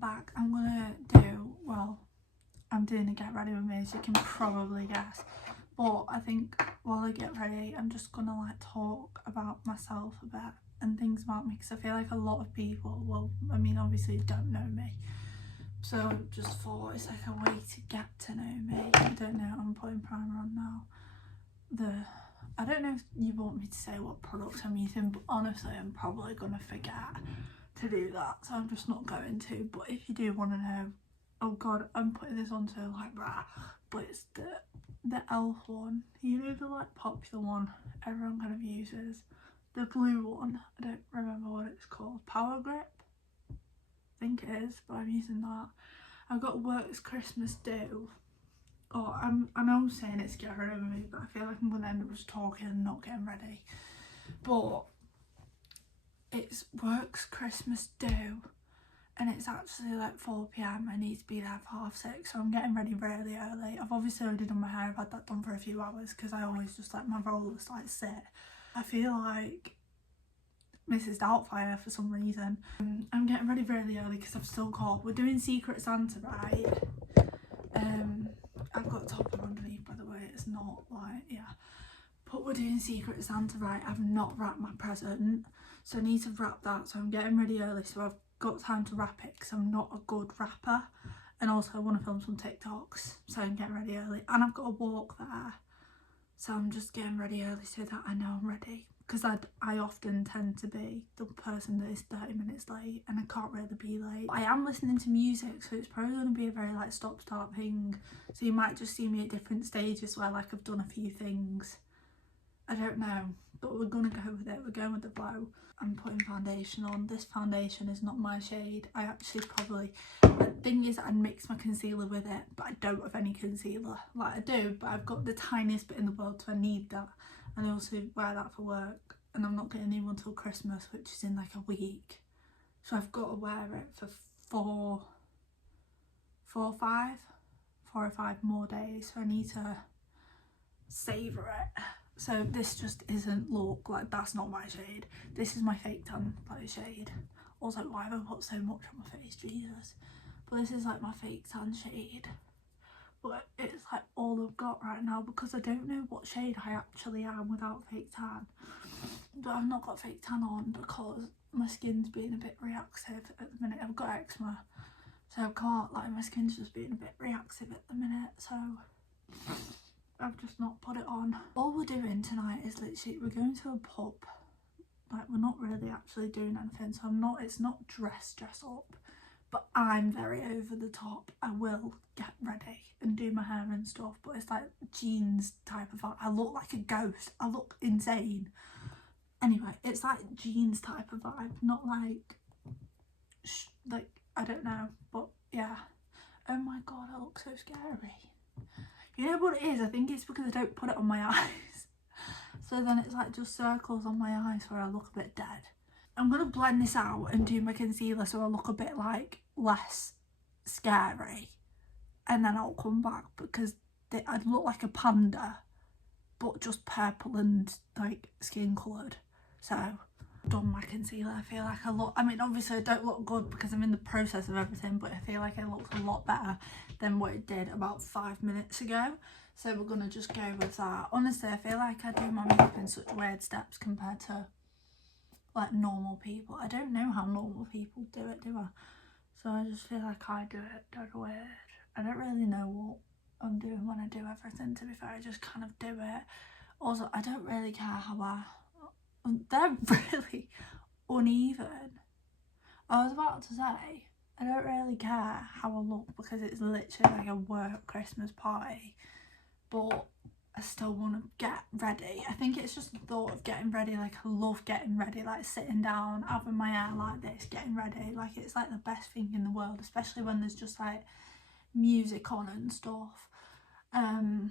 back, I'm gonna do, well, I'm doing a get ready with me, as you can probably guess. But I think while I get ready, I'm just gonna like talk about myself a bit and things about me, because I feel like a lot of people, well, I mean, obviously don't know me. So just thought it's like a way to get to know me. I don't know, I'm putting primer on now. I don't know if you want me to say what products I'm using, but honestly I'm probably gonna forget to do that, so I'm just not going to. But if you do want to know, oh god, I'm putting this on so like rah, but it's the e.l.f. one, you know, the like popular one everyone kind of uses, the blue one. I don't remember what it's called, Power Grip I think it is, but I'm using that. I've got Works Christmas Do. Oh, I know I'm saying it's get rid of me, but I feel like I'm gonna end up just talking and not getting ready. But it's Works Christmas Do, and it's actually like 4 p.m. I need to be there for 6:30, so I'm getting ready really early. I've obviously already done my hair. I've had that done for a few hours because I always just let my rollers like sit. I feel like Mrs. Doubtfire for some reason. I'm getting ready really early because I've still got, we're doing Secret Santa, right? I've got a topper underneath, by the way, it's not like, yeah, but we're doing Secret Santa, right? I've not wrapped my present, so I need to wrap that, so I'm getting ready early so I've got time to wrap it because I'm not a good rapper, and also I want to film some TikToks, so I'm getting ready early, and I've got a walk there, so I'm just getting ready early so that I know I'm ready, because I often tend to be the person that is 30 minutes late, and I can't really be late. I am listening to music, so it's probably going to be a very like stop start thing, so you might just see me at different stages where like I've done a few things. I don't know, but we're gonna go with it, we're going with the flow. I'm putting foundation on. This foundation is not my shade. I actually probably, the thing is I'd mix my concealer with it, but I don't have any concealer. Like I do, but I've got the tiniest bit in the world, so I need that. And I also wear that for work, and I'm not getting a new one till Christmas, which is in like a week. So I've got to wear it for four or five more days, so I need to savour it. So this just isn't look like, that's not my shade. This is my fake tan like shade. Also, why have I put so much on my face, Jesus? But this is like my fake tan shade, but it's like all I've got right now because I don't know what shade I actually am without fake tan. But I've not got fake tan on because my skin's being a bit reactive at the minute. I've got eczema, so I can't, like, my skin's just being a bit reactive at the minute, so I've just not put it on. All we're doing tonight is literally, we're going to a pub. Like, we're not really actually doing anything, so it's not dress up, but I'm very over the top. I will get ready and do my hair and stuff, but it's like jeans type of vibe. I look like a ghost, I look insane. Anyway, it's like jeans type of vibe, not like I don't know, but yeah. Oh my god, I look so scary. You know what it is? I think it's because I don't put it on my eyes. So then it's like just circles on my eyes where I look a bit dead. I'm going to blend this out and do my concealer so I look a bit like less scary. And then I'll come back because I'd look like a panda, but just purple and like skin coloured. So I've done my concealer. I feel like I mean, obviously I don't look good because I'm in the process of everything, but I feel like it looks a lot better than what it did about 5 minutes ago. So we're gonna just go with that. Honestly, I feel like I do my makeup in such weird steps compared to like normal people. I don't know how normal people do it, do I? So I just feel like I do it dead weird. I don't really know what I'm doing when I do everything, to be fair. I just kind of do it. Also, I don't really care how they're really uneven. I was about to say, I don't really care how I look because it's literally like a work Christmas party, but I still want to get ready. I think it's just the thought of getting ready. Like, I love getting ready, like sitting down, having my hair like this, getting ready. Like, it's like the best thing in the world, especially when there's just like music on and stuff. I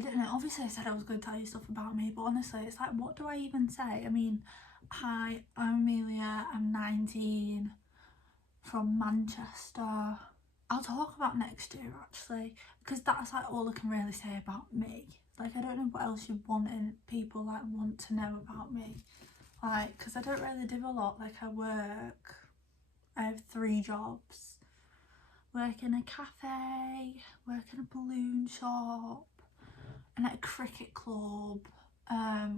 don't know, obviously I said I was going to tell you stuff about me, but honestly it's like, what do I even say? I mean, hi, I'm Amelia, I'm 19, from Manchester. I'll talk about next year actually, because that's like all I can really say about me. Like, I don't know what else you want and people like want to know about me, like, because I don't really do a lot. Like, I work, I have 3 jobs. Work in a cafe, work in a balloon shop, and at a cricket club. I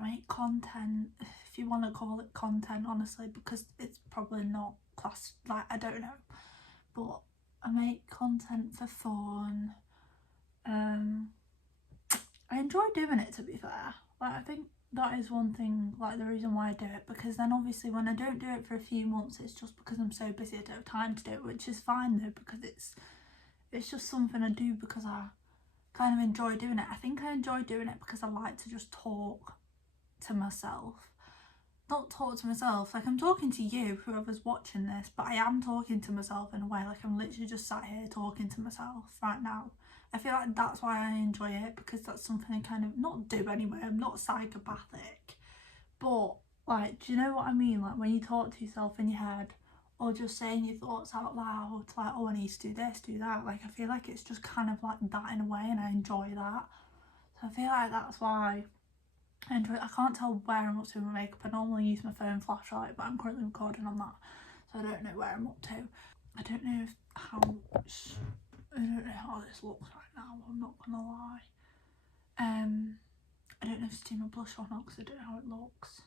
make content, if you want to call it content, honestly, because it's probably not class, like, I don't know, but I make content for fun. I enjoy doing it, to be fair. Like, I think that is one thing, like, the reason why I do it, because then obviously when I don't do it for a few months, it's just because I'm so busy I don't have time to do it, which is fine though, because it's just something I do because I kind of enjoy doing it. I think I enjoy doing it because I like to just talk to myself. Not talk to myself, like I'm talking to you, whoever's watching this, but I am talking to myself in a way, like I'm literally just sat here talking to myself right now. I feel like that's why I enjoy it, because that's something I kind of not do anyway. I'm not psychopathic, but like, do you know what I mean? Like when you talk to yourself in your head, or just saying your thoughts out loud, like, oh, I need to do this, do that. Like, I feel like it's just kind of like that in a way, and I enjoy that. So I feel like that's why I enjoy it. I can't tell where I'm up to with my makeup. I normally use my phone flashlight, but I'm currently recording on that, so I don't know where I'm up to. I don't know how this looks right now, I'm not gonna lie. I don't know if it's too much blush or not, because I don't know how it looks.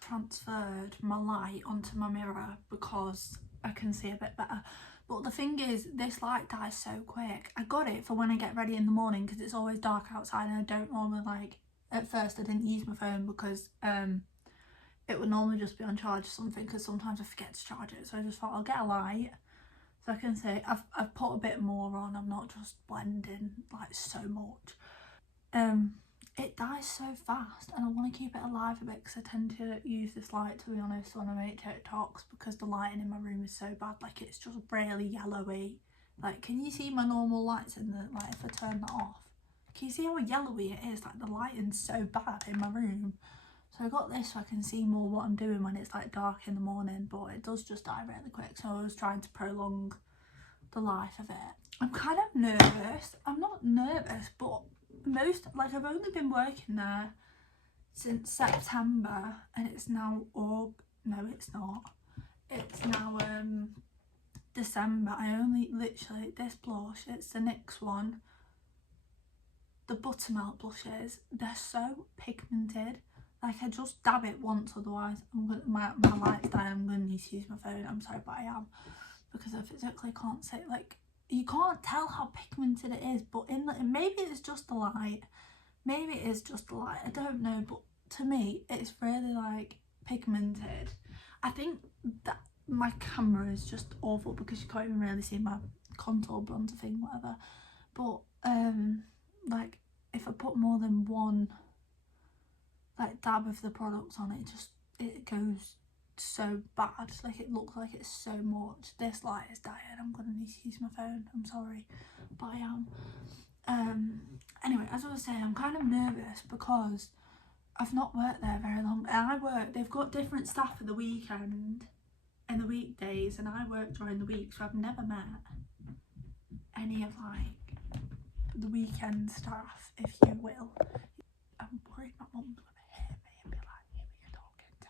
Transferred my light onto my mirror because I can see a bit better, but the thing is, this light dies so quick. I got it for when I get ready in the morning, because it's always dark outside, and I don't normally, like, at first I didn't use my phone because it would normally just be on charge or something, because sometimes I forget to charge it, so I just thought I'll get a light so I can see. I've put a bit more on, I'm not just blending like so much. It dies so fast, and I want to keep it alive a bit, because I tend to use this light, to be honest, when I make TikToks, because the lighting in my room is so bad. Like, it's just really yellowy. Like, can you see my normal lights in the, like, if I turn that off, can you see how yellowy it is? Like, the lighting's so bad in my room. So I got this so I can see more what I'm doing when it's like dark in the morning, but it does just die really quick, so I was trying to prolong the life of it. I'm kind of nervous. I'm not nervous, but I've only been working there since September, and it's now no, it's not. It's now December. I only literally, this blush, it's the NYX one. The Buttermelt blushes, they're so pigmented. Like, I just dab it once, otherwise my light's dying. I'm gonna need to use my phone. I'm sorry, but I am, because I physically can't say, like, you can't tell how pigmented it is, but maybe it's just the light. Maybe it is just the light, I don't know, but to me it's really like pigmented. I think that my camera is just awful because you can't even really see my contour bronzer thing, whatever. But like, if I put more than one like dab of the product on it, it goes so bad. Like, it looks like it's so much. This light is dying. I'm gonna need to use my phone, I'm sorry, but I am. Anyway, as I was saying, I'm kind of nervous because I've not worked there very long, and they've got different staff for the weekend and the weekdays, and I work during the week, so I've never met any of, like, the weekend staff, if you will. I'm worried my mum's gonna hear me and be like, who are you talking to?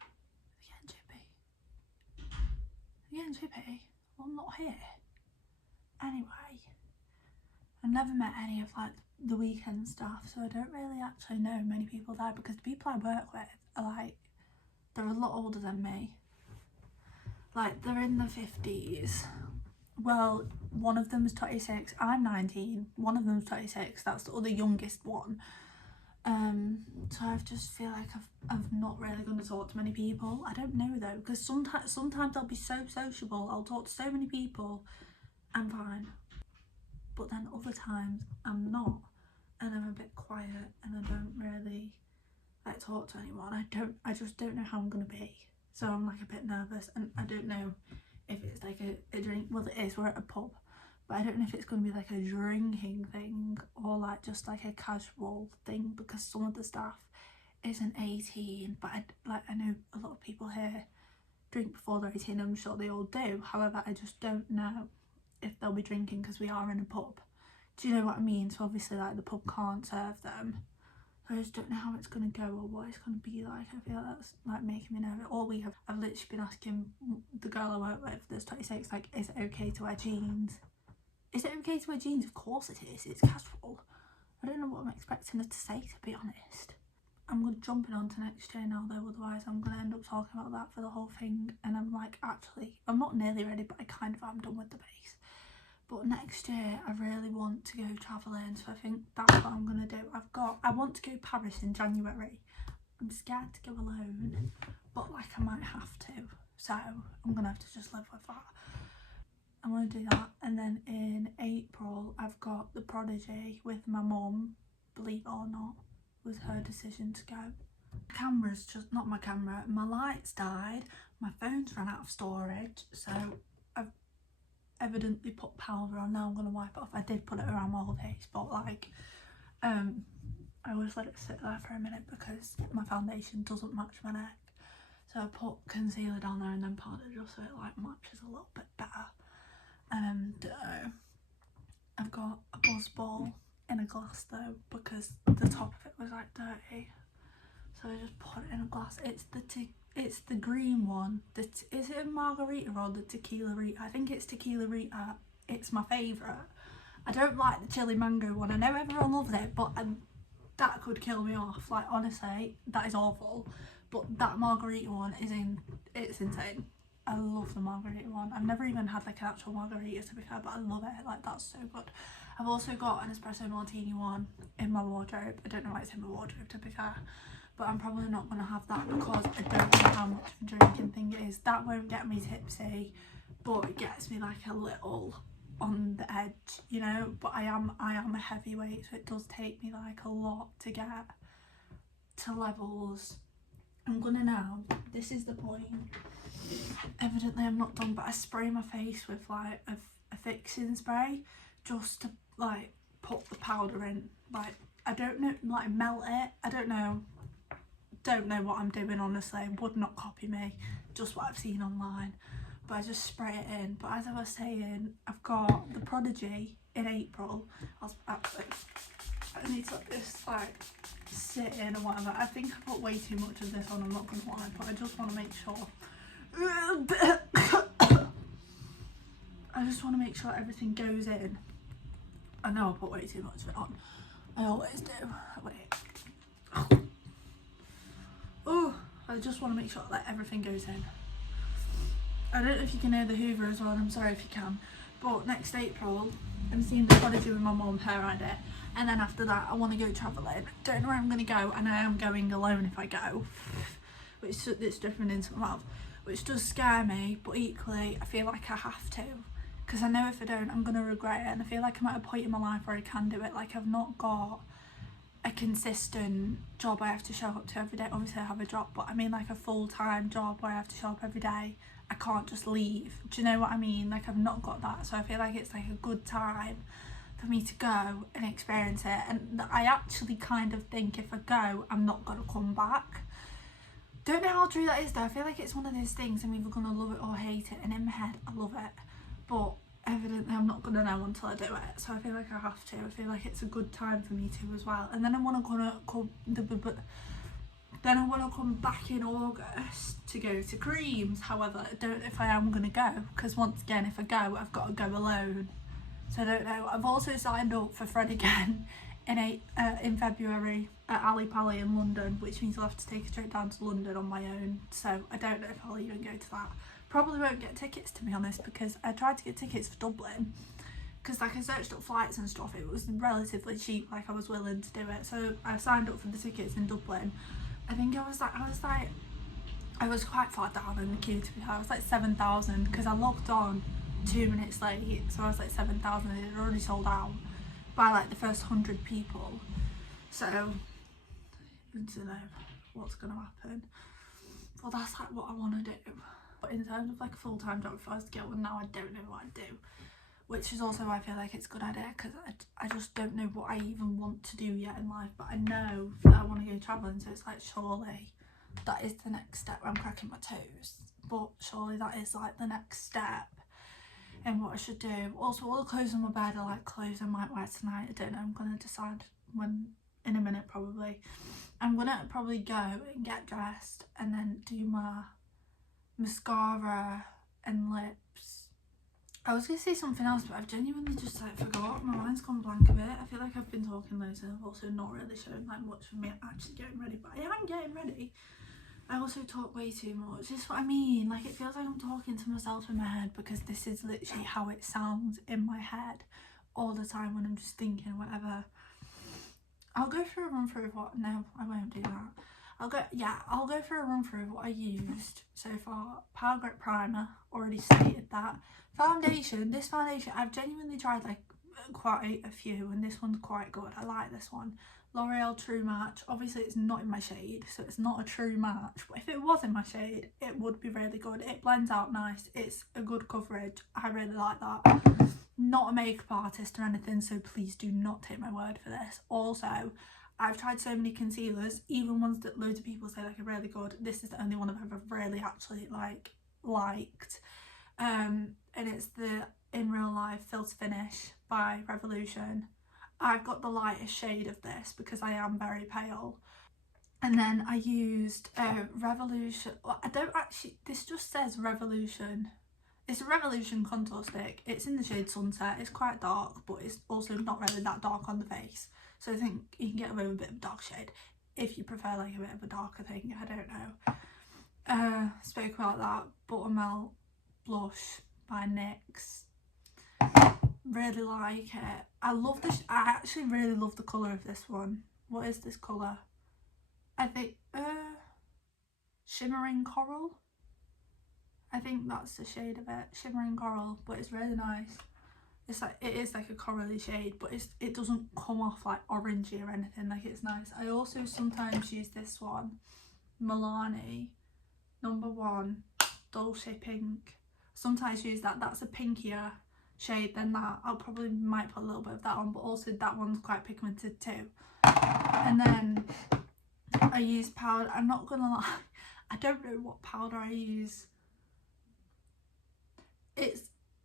Are you getting chippy? Are you getting chippy? Well, I'm not here. Anyway, I've never met any of, like, the weekend staff, so I don't really actually know many people there, because the people I work with are, like, they're a lot older than me. Like, they're in the 50s. Well, one of them is 26, I'm 19, one of them's 26, that's the other youngest one. So I just feel like I've not really going to talk to many people. I don't know though, because sometimes I'll be so sociable, I'll talk to so many people, I'm fine. But then other times I'm not, and I'm a bit quiet, and I don't really like talk to anyone. I just don't know how I'm gonna be, so I'm like a bit nervous, and I don't know if it's like a drink. Well, it is, we're at a pub, but I don't know if it's going to be like a drinking thing or like just like a casual thing, because some of the staff isn't 18, but I know a lot of people here drink before they're 18. I'm sure they all do, however I just don't know if they'll be drinking, because we are in a pub. Do you know what I mean? So obviously, like, the pub can't serve them, I just don't know how it's going to go or what it's going to be like. I feel like that's like making me nervous. I've literally been asking the girl I work with that's 26, like, is it okay to wear jeans? Is it okay to wear jeans? Of course it is. It's casual. I don't know what I'm expecting her to say, to be honest. I'm jumping on to next year now though, otherwise I'm going to end up talking about that for the whole thing. And I'm like, actually, I'm not nearly ready, but I kind of am done with the base. But next year I really want to go travelling, so I think that's what I'm going to do. I want to go Paris in January. I'm scared to go alone, but like I might have to. So I'm going to have to just live with that. I'm going to do that. And then in April I've got The Prodigy with my mum, believe it or not. Was her decision to go. Camera's just not my camera. My lights died. My phone's ran out of storage, so I've evidently put powder on. Now I'm gonna wipe it off. I did put it around my whole face, but like, I always let it sit there for a minute because my foundation doesn't match my neck. So I put concealer down there and then powder just so it like matches a little bit better. And I've got a buzz ball in a glass though because the top of it was like dirty, so I just put it in a glass. It's the green one. Is it a margarita or the tequila rita? I think it's tequila rita. It's my favourite. I don't like the chili mango one. I know everyone loves it, but that could kill me off. Like honestly, that is awful. But that margarita one it's insane. I love the margarita one. I've never even had like an actual margarita to be fair, but I love it. Like that's so good. I've also got an espresso martini one in my wardrobe. I don't know why it's in my wardrobe to be fair, but I'm probably not going to have that because I don't know how much of a drinking thing it is. That won't get me tipsy, but it gets me like a little on the edge, you know. But I am a heavyweight, so it does take me like a lot to get to levels. I'm gonna now, this is the point, evidently I'm not done, but I spray my face with like a fixing spray just to like put the powder in. Like I don't know, like melt it. I don't know what I'm doing honestly. Would not copy me, just what I've seen online, but I just spray it in. But as I was saying, I've got The Prodigy in April. I need to let this like sit in or whatever. I think I put way too much of this on, I'm not gonna lie, but I just want to make sure I just want to make sure everything goes in. I know I put way too much of it on. I always do. Wait. Oh, I just want to make sure that everything goes in. I don't know if you can hear the Hoover as well, I'm sorry if you can. But next April, I'm seeing The Prodigy with my mum, her idea. And then after that, I want to go travelling. Don't know where I'm going to go, and I am going alone if I go. Which it's different in some mouth. Which does scare me, but equally, I feel like I have to. Because I know if I don't, I'm going to regret it. And I feel like I'm at a point in my life where I can do it. Like, I've not got a consistent job I have to show up to every day. Obviously, I have a job, but I mean like a full-time job where I have to show up every day. I can't just leave. Do you know what I mean? Like, I've not got that. So I feel like it's like a good time for me to go and experience it. And I actually kind of think if I go, I'm not going to come back. Don't know how true that is though. I feel like it's one of those things I'm either going to love it or hate it. And in my head, I love it. But evidently I'm not going to know until I do it. So I feel like I have to. I feel like it's a good time for me to as well. And then I want to come back in August to go to Creams. However, I don't know if I am going to go. Because once again, if I go, I've got to go alone. So I don't know. I've also signed up for Fred again in February at Ali Pally in London, which means I'll have to take a trip down to London on my own. So I don't know if I'll even go to that. Probably won't get tickets, to be honest, because I tried to get tickets for Dublin. Because like I searched up flights and stuff, it was relatively cheap, like I was willing to do it. So I signed up for the tickets in Dublin. I think I was quite far down in the queue, to be fair. I was like 7,000 because I logged on 2 minutes late, so I was like 7,000 and it had already sold out by like the first 100 people. So I don't know what's gonna happen. Well, that's like what I want to do. But in terms of like a full-time job, if I was to get one now, I don't know what I'd do. Which is also why I feel like it's a good idea, because I just don't know what I even want to do yet in life. But I know that I want to go travelling, so it's like surely that is the next step. I'm cracking my toes, but surely that is like the next step in what I should do. Also, all the clothes on my bed are like clothes I might wear tonight. I don't know, I'm going to decide when in a minute probably. I'm gonna probably go and get dressed and then do my mascara and lips. I was gonna say something else, but I've genuinely just like forgot. My mind's gone blank a bit. I feel like I've been talking loads and I've also not really shown like much of me actually getting ready, but I am getting ready. I also talk way too much. This is what I mean. Like, it feels like I'm talking to myself in my head, because this is literally how it sounds in my head all the time when I'm just thinking whatever. I'll go for a run through of what. No, I won't do that. I'll go for a run through of what I used so far. Power Grip Primer, already stated that. Foundation. This foundation, I've genuinely tried like quite a few, and this one's quite good. I like this one. L'Oreal True Match. Obviously it's not in my shade, so it's not a true match, but if it was in my shade it would be really good. It blends out nice, it's a good coverage. I really like that. Not a makeup artist or anything, so please do not take my word for this. Also, I've tried so many concealers, even ones that loads of people say like are really good. This is the only one I've ever really actually liked, and it's the In Real Life Filter Finish by Revolution. I've got the lightest shade of this because I am very pale. And then I used Revolution. Well, I don't actually, this just says Revolution. It's a Revolution contour stick. It's in the shade Sunset. It's quite dark, but it's also not really that dark on the face. So I think you can get away with a bit of dark shade if you prefer like a bit of a darker thing. I don't know. Spoke about that. Buttermelt Blush by NYX. Really like it. I love this. I actually really love the colour of this one. What is this colour? I think Shimmering Coral. I think that's the shade of it, Shimmering Coral, but it's really nice. It's like, it is like a corally shade, but it doesn't come off like orangey or anything. Like, it's nice. I also sometimes use this one, Milani #1 Dolce Pink. Sometimes use that. That's a pinkier shade than that. I'll probably might put a little bit of that on, but also that one's quite pigmented too. And then I use powder. I'm not gonna lie, I don't know what powder I use.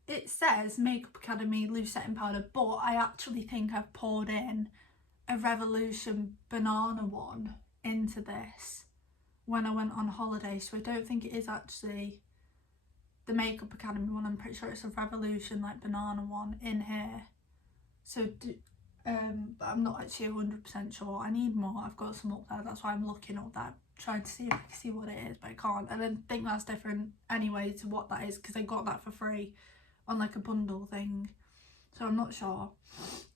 It says Makeup Academy loose setting powder, but I actually think I've poured in a Revolution banana one into this when I went on holiday, so I don't think it is actually the Makeup Academy one. I'm pretty sure it's a Revolution like banana one in here. So but I'm not actually 100% sure. I need more. I've got some up there, that's why I'm looking up that, trying to see if I can see what it is, but I can't. I don't think that's different anyway to what that is, because I got that for free on like a bundle thing, so I'm not sure.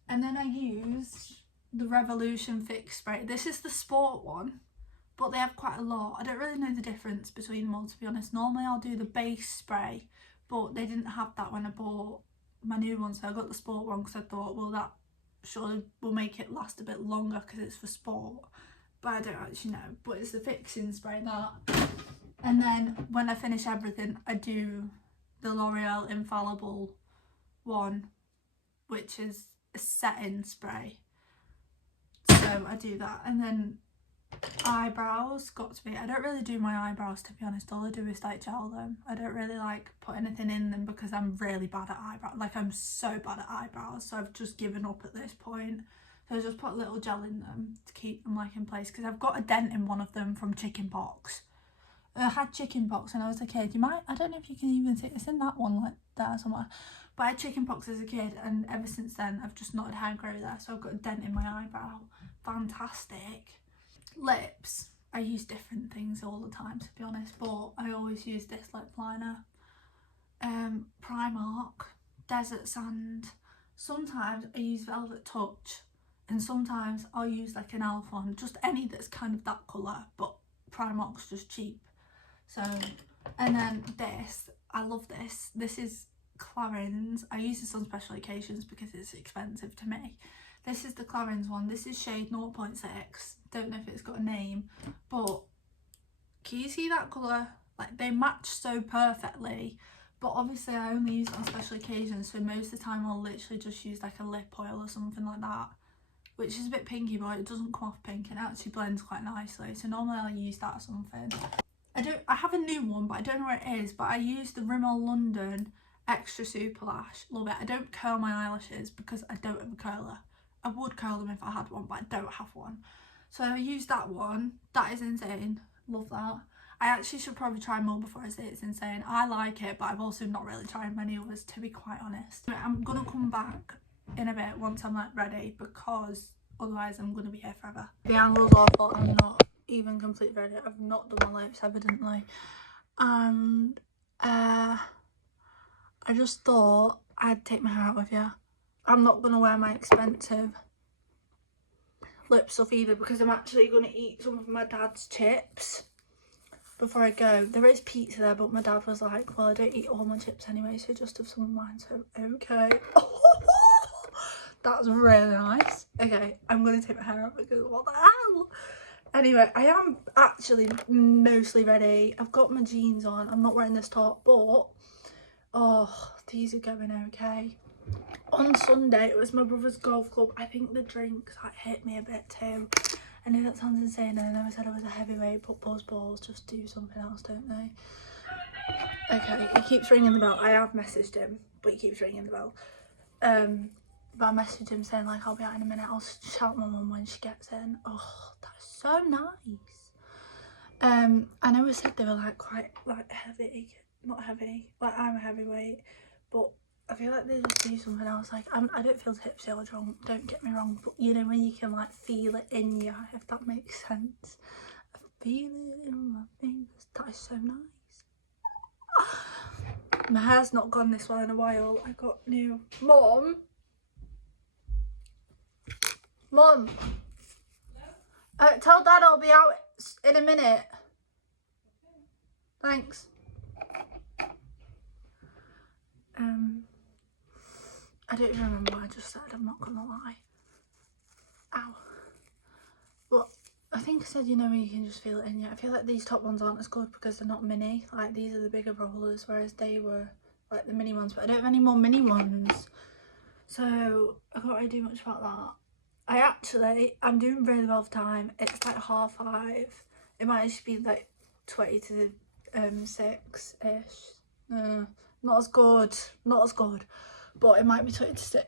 And then I used the Revolution Fix Spray. This is the sport one, but they have quite a lot. I don't really know the difference between them all, to be honest. Normally I'll do the base spray, but they didn't have that when I bought my new one, so I got the sport one because I thought, well, that surely will make it last a bit longer because it's for sport, but I don't actually know. But it's the fixing spray, that. And then when I finish everything, I do the L'Oreal Infallible one, which is a setting spray. So I do that. And then eyebrows, got to be, I don't really do my eyebrows, to be honest. All I do is like gel them. I don't really like put anything in them because I'm really bad at eyebrows. Like, I'm so bad at eyebrows, so I've just given up at this point. So I just put a little gel in them to keep them like in place, because I've got a dent in one of them from chicken pox. I had chicken pox when I was a kid. You might, I don't know if you can even see, it's in that one like there somewhere, but I had chicken pox as a kid, and ever since then I've just not had hair grow there, so I've got a dent in my eyebrow. Fantastic. Lips, I use different things all the time, to be honest, but I always use this lip liner. Primark Desert Sand. Sometimes I use Velvet Touch, and sometimes I'll use like an e.l.f. one, just any that's kind of that colour, but Primark's just cheap. So, and then this, I love this. This is Clarins. I use this on special occasions because it's expensive to me. This is the Clarins one. This is shade 0.6. Don't know if it's got a name, but can you see that colour? Like, they match so perfectly, but obviously I only use it on special occasions, so most of the time I'll literally just use like a lip oil or something like that, which is a bit pinky, but it doesn't come off pink and it actually blends quite nicely. So normally I'll use that or something. I have a new one, but I don't know where it is, but I use the Rimmel London Extra Super Lash. Love it. I don't curl my eyelashes because I don't have a curler. I would curl them if I had one, but I don't have one. So I used that one. That is insane. Love that. I actually should probably try more before I say it's insane. I like it, but I've also not really tried many others, to be quite honest. I'm gonna come back in a bit once I'm like ready, because otherwise I'm gonna be here forever. The angle's awful. I'm not even completely ready. I've not done my lips evidently, and I just thought I'd take my hair out with you. I'm not gonna wear my expensive lip stuff either, because I'm actually gonna eat some of my dad's chips before I go. There is pizza there, but my dad was like, well, I don't eat all my chips anyway, so just have some of mine. So okay. That's really nice. Okay, I'm gonna take my hair out because what the hell. Anyway, I am actually mostly ready. I've got my jeans on. I'm not wearing this top, but oh, these are going okay. On Sunday, it was my brother's golf club. I think the drinks like hit me a bit too. I know that sounds insane. I never said I was a heavyweight, but buzz balls just do something else, don't they? Okay, he keeps ringing the bell. I have messaged him, but he keeps ringing the bell. But I messaged him saying like, I'll be out in a minute. I'll shout my mum when she gets in. Oh, that's so nice. I know I said they were like quite like heavy, not heavy. Like I'm a heavyweight, but I feel like they just do something else. Like I don't feel tipsy or drunk, don't get me wrong, but you know when you can like feel it in you, if that makes sense. I feel it in my fingers. That is so nice. My hair's not gone this well in a while. I got new. Mum. Tell Dad I'll be out in a minute. Thanks. I don't even remember what I just said, I'm not gonna lie. Ow. But I think I said, you know, when you can just feel it in you. I feel like these top ones aren't as good because they're not mini. Like these are the bigger rollers, whereas they were like the mini ones, but I don't have any more mini ones. So I can't really do much about that. I'm doing really well for time. It's like 5:30. It might just be like 20 to 6-ish. Not as good. But it might be 20 to 6.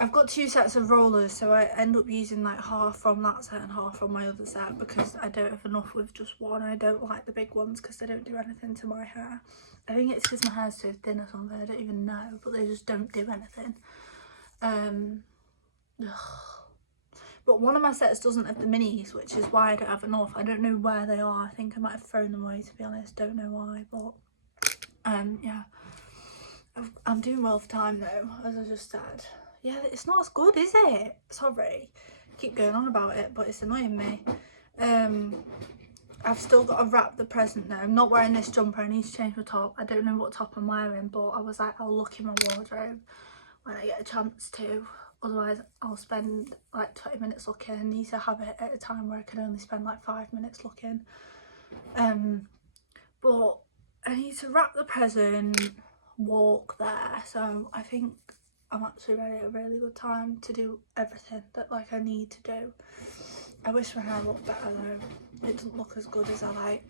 I've got 2 sets of rollers, so I end up using like half from that set and half from my other set because I don't have enough with just one. I don't like the big ones because they don't do anything to my hair. I think it's because my hair's so thin or something, I don't even know, but they just don't do anything. But one of my sets doesn't have the minis, which is why I don't have enough. I don't know where they are. I think I might have thrown them away, to be honest. Don't know why, but yeah. I'm doing well for time though, as I just said. Yeah, it's not as good, is it? Sorry. Keep going on about it, but it's annoying me. I've still got to wrap the present though. I'm not wearing this jumper. I need to change my top. I don't know what top I'm wearing, but I was like, I'll look in my wardrobe when I get a chance to. Otherwise, I'll spend like 20 minutes looking. I need to have it at a time where I can only spend like 5 minutes looking. But I need to wrap the present, walk there. So I think I'm actually ready at a really good time to do everything that like I need to do. I wish my hair looked better though. It doesn't look as good as I like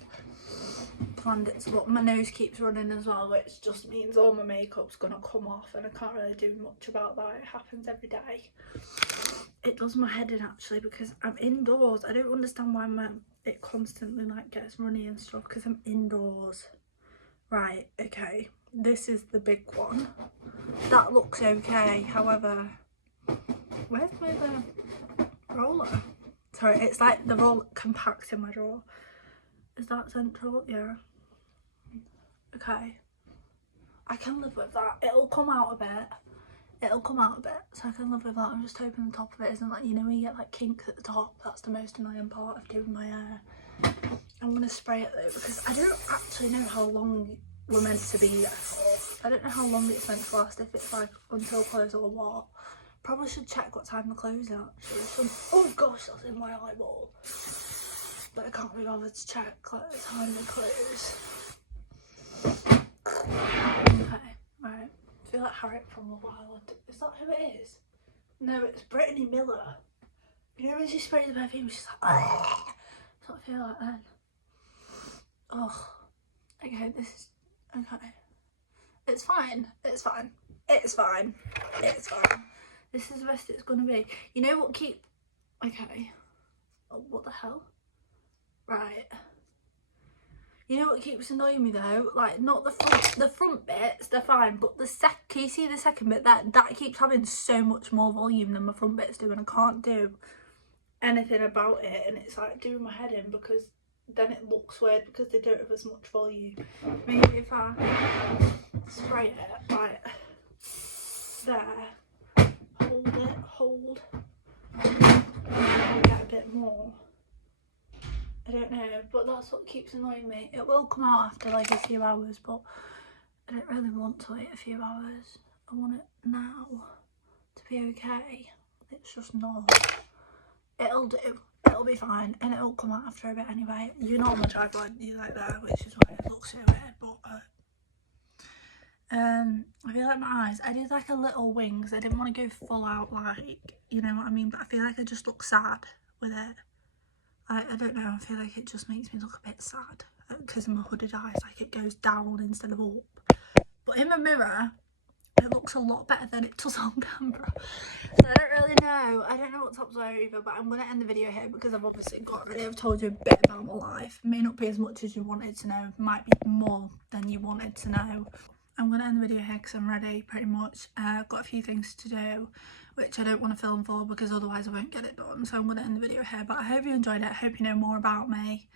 planned it to look. My nose keeps running as well, which just means all my makeup's gonna come off and I can't really do much about that. It happens every day. It does my head in actually because I'm indoors. I don't understand why it constantly like gets runny and stuff because I'm indoors. Right, okay. This is the big one. That looks okay, however, where's my roller? Sorry, it's like they're all compact in my drawer. Is that central? Yeah. Okay. I can live with that. It'll come out a bit. So I can live with that. I'm just hoping the top of it isn't like, you know, when you get like kinks at the top. That's the most annoying part of doing my hair. I'm gonna spray it though because I don't actually know how long we're meant to be there for. I don't know how long it's meant to last, if it's like until close or what. Probably should check what time the close is actually. Oh gosh, that's in my eyeball. But I can't be bothered to check like the time they close. Okay, right. I feel like Harriet from The Wild. Is that who it is? No, it's Brittany Miller. You know when she sprays the perfume, she's like, oh. That's what I feel like then. Oh. Okay, this is okay. It's fine. This is the best it's gonna be. You know what okay. Oh, what the hell? Right. You know what keeps annoying me though? Like, not the front bits, they're fine, but can you see the second bit? That keeps having so much more volume than my front bits do, and I can't do anything about it, and it's like doing my head in, because then it looks weird because they don't have as much volume. Maybe if I spray it like there, hold, and get a bit more. I don't know, but that's what keeps annoying me. It will come out after like a few hours, but I don't really want to wait a few hours. I want it now to be okay. It's just not. It'll do. It'll be fine, and it'll come out after a bit anyway. You're not on the tripod, you're like there, which is why it looks so weird, but I feel like my eyes, I did like a little wing because I didn't want to go full out, like, you know what I mean, but I feel like I just look sad with it. I don't know, I feel like it just makes me look a bit sad because of my hooded eyes, like it goes down instead of up. But in the mirror, it looks a lot better than it does on camera. So I don't really know. I don't know what tops wear either, but I'm going to end the video here because I've obviously I've told you a bit about my life. It may not be as much as you wanted to know, might be more than you wanted to know. I'm going to end the video here because I'm ready pretty much. I've got a few things to do which I don't want to film for because otherwise I won't get it done. So I'm going to end the video here, but I hope you enjoyed it. I hope you know more about me,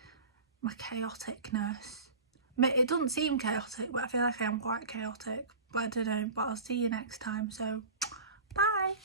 my chaoticness. It doesn't seem chaotic, but I feel like I am quite chaotic. But I don't know, but I'll see you next time. So bye.